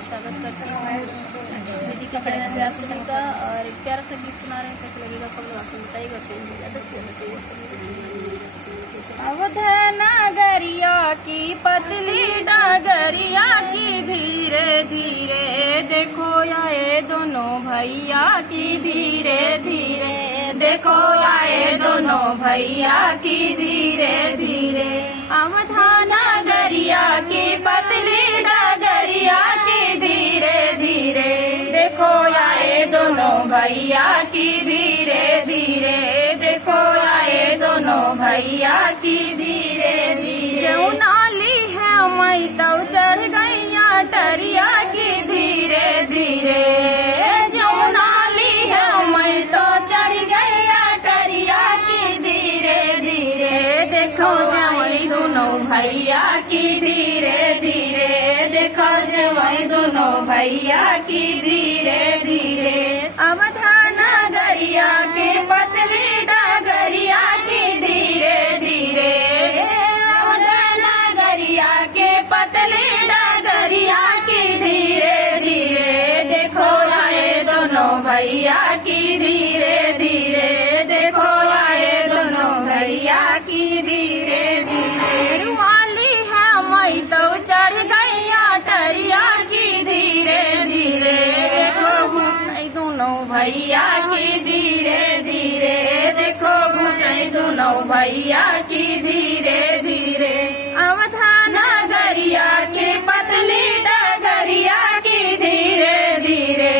स्वागत करती हूँ जी के चैनल पे आप सभी का। और एक प्यारा सा गीत सुना रहे हैं, कैसे लगेगा कमेंट बॉक्स में बताइएगा। चैनल ज़्यादा से ज़्यादा शेयर अवध नगरिया की पतली डगरिया की धीरे धीरे देखो आए दोनों भैया की धीरे धीरे देखो आए दोनों भैया की धीरे धीरे। अवध नगरिया की पतली डगरिया की धीरे धीरे देखो आए दोनों भैया की धीरे धीरे देखो आए दोनों भैया की धीरे धीरे। जौनाली है मई तो चढ़ गैया टरिया की धीरे धीरे जौनाली है मई तो चढ़ गैया टरिया की धीरे धीरे देखो जवई दोनों भैया की धीरे धीरे देखो जवई दोनों भैया की धीरे धीरे। अवध नगरिया के पतली डगरिया की धीरे धीरे अवध नगरिया के पतली डगरिया की धीरे धीरे देखो आए दोनों भैया की धीरे धीरे देखो आए दोनों भैया की धीरे धीरे। रुआली है मई तो चढ़ गैया टरिया की धीरे धीरे देखो दोनों भैया की धीरे धीरे देखो घुटई दोनों भैया की धीरे धीरे। अवध नगरिया के पतली डगरिया की धीरे धीरे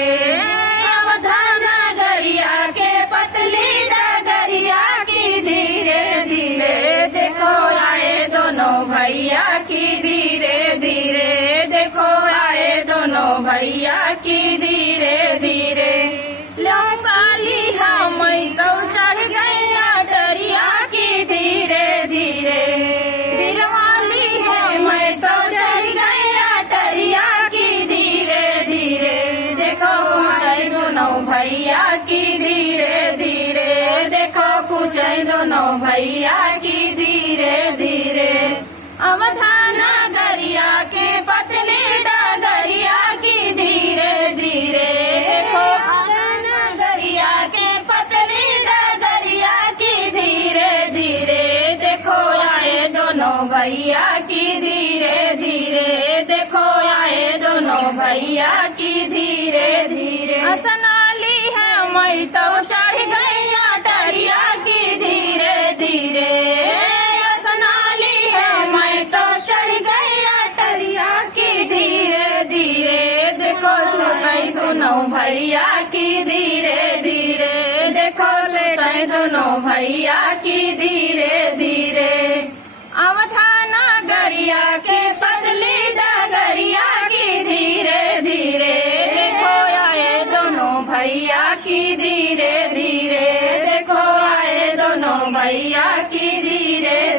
अवध नगरिया के पतली डगरिया की धीरे धीरे देखो आए दोनों भैया की धीरे धीरे देखो आए दोनों भैया की धीरे धीरे। लंगाली हम तो चढ़ गैया टरिया की धीरे धीरे बिरवाली है मैं तो चढ़ गैया टरिया की धीरे धीरे देखो कुछ दोनों भैया की धीरे धीरे देखो कुछ दोनों भैया की धीरे धीरे। अवध नगरिया के पतली डगरिया की धीरे धीरे देखो अवध नगरिया के पतली डगरिया की धीरे धीरे देखो आए दोनों भैया की धीरे धीरे देखो आए दोनों भैया की धीरे धीरे। असनाली है मई तो चढ़ गैया टरिया की धीरे धीरे असनाली है मैं तो चढ़ गैया टरिया की धीरे धीरे देखो सुतई दोनों भैया की धीरे धीरे देखो सुतई दोनों भैया की धीरे धीरे। अवध नगरिया के पतली डगरिया की धीरे धीरे देखो आए दोनों भैया की धीरे धीरे देखो आए दोनों भैया की धीरे